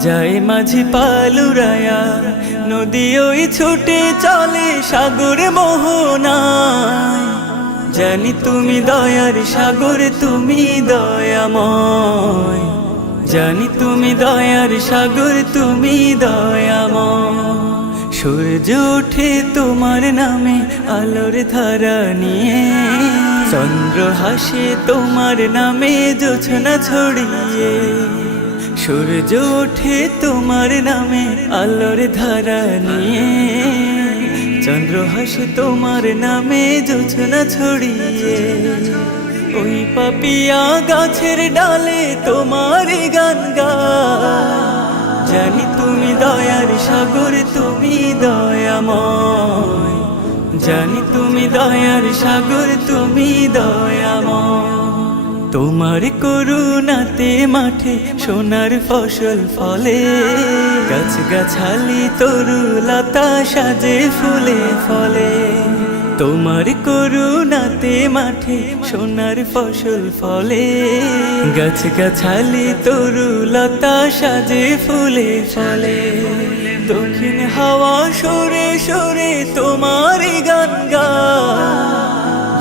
যায় মাঝি পালুরায়া, নদী ওই ছুটে চলে সাগরে মোহনায়। জানি তুমি দয়ার সাগর, তুমি দয়াময়। জানি তুমি দয়ার সাগর, তুমি দয়াময়। সূর্য ওঠে তোমার নামে আলোর ধারা নিয়ে। চন্দ্র হাসে তোমার নামে, জোছনা ছড়িয়ে। সূর্য ওঠে তোমার নামে, আলোর ধারা নিয়ে। চন্দ্র হাসে তোমার নামে জোছনা ছড়িয়ে। ওই পাপিয়া গাছের ডালে তোমার গান গা। জানি তুমি দয়ার সাগর, তুমি দয়াময়। জানি তুমি দয়ার সাগর, তুমি দয়াময়। তোমার করুণাতে মাঠে সোনার ফসল ফলে। গাছ গাছালি তরু লতা সাজে ফুলে ফলে। তোমার করুণাতে মাঠে সোনার ফসল ফলে। গাছ গাছালি তরু লতা সাজে ফুলে ফলে। দক্ষিণ হাওয়া সরে সরে তোমার